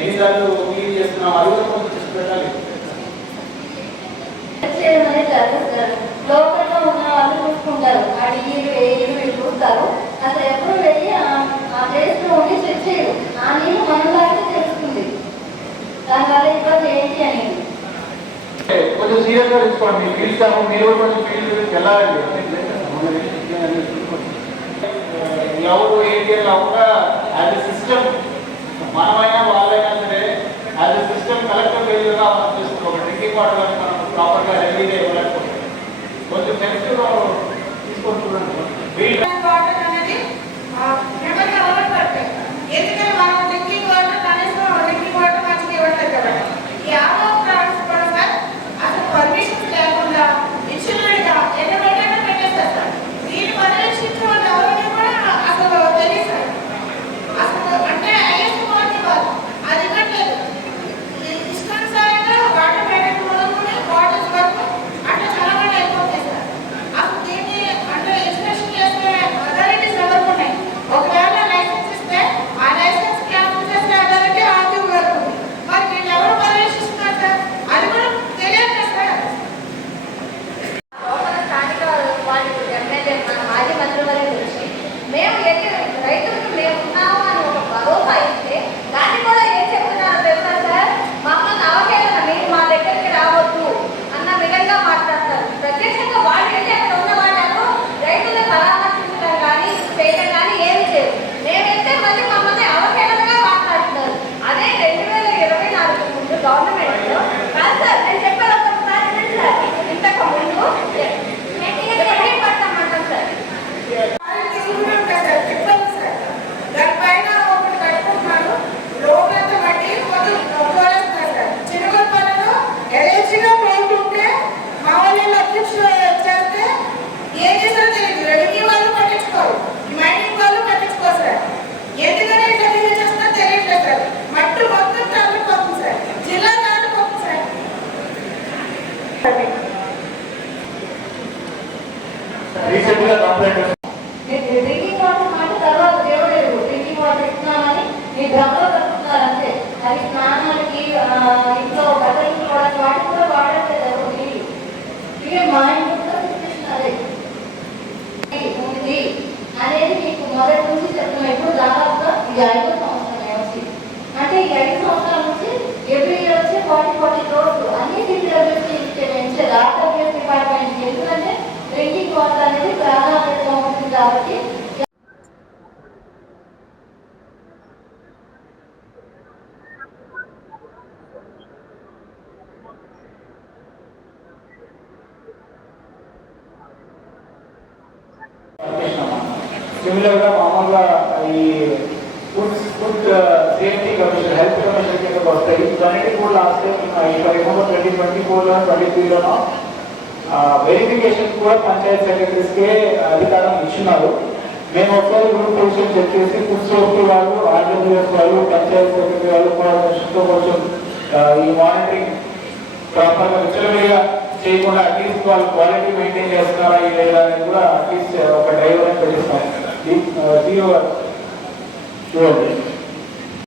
ఎన్నిసార్లు క్లీన్ చేస్తున్నాం అది కూడా కొంచెం చేసి పెట్టాలి. లోకల్లో ఉన్న వాళ్ళు చూసుకుంటారు, అడిగిలు వేయలు వీళ్ళు చూస్తారు. అసలు ఎప్పుడు వెళ్ళి ఆ ప్లేస్ లో ఉండి చెక్ చేయరు. ఆ నీళ్ళు మనలాగే తెలుస్తుంది దానివల్ల ఇబ్బంది ఏంటి అనేది. కొంచెం సీరియస్ గా తీసుకోండి. ఫీల్డ్ స్టాఫ్ మీరు కూడా కొంచెం ఫీల్డ్ గురించి వెళ్ళాలండి. ఎవరు ఏంటి అని కూడా యాజ్ ఎ సిస్టమ్ మనమైనా వాళ్ళైనా సరే యాజ్ ఎ సిస్టమ్ కలెక్టర్ ఫెయిల్యూర్గా మనం చేస్తున్నాం. ఒక డ్రింకింగ్ వాటర్ కానీ మనం ప్రాపర్గా హెల్దీగా ఇవ్వలేకపోతే కొంచెం సెన్సిటివ్గా తీసుకొని చూడండి. వాటర్ అనేది ఎవరికి అలవాటు పడతాయి. ఎందుకంటే మనం డ్రింకింగ్ వాటర్ కనీసం డ్రింకింగ్ వాటర్ మంచిగా ఇవ్వట్లేదు కదా. ఈ ఆరో ప్లాంట్స్ కూడా సార్ అసలు పర్మిషన్స్ లేకుండా ఇచ్చినట్టుగా ఎన్ని రోజులైనా పెట్టేస్తారు. దీన్ని పరిరక్షించడం ఎవరైనా కూడా అసలు తెలియదు సార్. అసలు అంటే ఐఎస్ క్వాలిటీ వాళ్ళు అది ఇవ్వట్లేదు. ఇష్టానుసారంగా వాటర్ మేనేజ్ మొదలుకొని వాటర్స్ వరకు అంటే చాలా మంది అయిపోతాయి సార్. అసలు దీన్ని అంటే ఇన్స్పెక్షన్ చేసే అథారిటీస్ ఎవరు ఉన్నాయి? ఒకవేళ లైసెన్స్ ఇస్తే ఆ లైసెన్స్ క్యాన్సిల్ చేసే అథారిటీ ఆర్టీఓ వరకు ఉంది. మరి వీళ్ళు ఎవరు పరిరక్షిస్తున్నారు సార్? అది కూడా తెలియదు కదా సార్. స్థానిక వాళ్ళు ఎమ్మెల్యే మాజీ మంత్రివర్గం నుంచి మేము రైతులకు మేము ఉన్నాము అని ఒక భరోసా ఇస్తే దాన్ని కూడా ఏం చెప్తున్నారో తెలుసా సార్? మమ్మల్ని అవహేళన మీరు మా దగ్గరికి రావద్దు అన్న విధంగా మాట్లాడతారు. ప్రత్యక్షంగా వాళ్ళు వెళ్ళి అక్కడ ఉన్న వాళ్ళకు రైతులు పరామర్శించడం కానీ చేయడం కానీ ఏమి చేయరు. మేమైతే మళ్ళీ మమ్మల్ని అవహేళనగా మాట్లాడుతున్నారు. అదే 2024 ముందు గవర్నమెంట్ లో కాదు సార్, నేను చెప్పాను ఒకసారి వినండి సార్. ఇంతకు ముందు పడతామంటాం సార్. దానిపైన ఒకటి కట్టుకుంటున్నారు. రోడ్లంతా మట్టి కొంచెం పోలేస్తున్నారు సార్. చిరుగల పనులు ఎలర్జీగా పోతుంటే మా వాళ్ళు అధ్యక్షులు చేస్తే ఏం చేస్తారో తెలియదు. రెవెన్యూ వాళ్ళు పట్టించుకోరు, మైనింగ్ వాళ్ళు పట్టించుకోరు సార్. ఎందుకని ఇట్లా బిహేవ్ చేస్తున్నారో తెలియట్లేదు సార్. మట్టి మొత్తం తరలిపోతుంది సార్, జిల్లా తరలిపోతుంది సార్. రీసెంట్గా కంప్లైంట్ డ్రింకింగ్ వాటర్ మాట తర్వాత దేవుడు డ్రింకింగ్ వాటర్ ఇస్తున్నామని మీ డ్రమ్లో కట్టుకున్నారు అంతే. అది స్నానాలకి ఇంట్లో బట్టలు వాటికి కూడా వాడట్లేదు ఎవరు నీళ్ళు. ఇక మా ఇంట్లో కూడా సిచ్యువేషన్ అదే ఉంది అనేది మీకు మొదటి నుంచి చెప్తున్నాం. ఇప్పుడు దాదాపుగా ఇది 5వ సంవత్సరం వచ్చి అంటే ఈ 5 సంవత్సరాల నుంచి ఎవ్రీ ఇయర్ వచ్చి 40 crores అన్ని సిటీ ఆర్డబ్ల్యూఎస్ డిపార్ట్మెంట్. ఎందుకంటే డ్రింకింగ్ వాటర్ అనేది ప్రాధాన్యతగా ఉంటుంది కాబట్టి సిమిలర్గా మామూలుగా ఈ food safety commission health commission కింద వస్తాయి. ఇవన్నీ కూడా లాస్ట్ టైం 2024లో 2023లోనో వెరిఫికేషన్ కూడా పంచాయత్ సెక్రటరీస్కే అధికారం ఇచ్చినారు. మేము ఒకసారి గ్రూప్ పొజిషన్ చెక్ చేసి ఫుడ్ సేఫ్టీ వాళ్ళు, ఆర్డబ్ల్యూఎస్ వాళ్ళు, పంచాయత్ సెక్రటరీ వాళ్ళు కోఆర్డినేషన్తో కొంచెం ఈ మానిటరింగ్ ప్రాపర్గా విచలవిడిగా చేయకుండా అట్లీస్ట్ వాళ్ళు క్వాలిటీ మెయింటైన్ చేస్తున్నారా లేదా అనేది కూడా అట్లీస్ట్ ఒక డ్రైవర్ అని పెట్టిస్తాం. చూడండి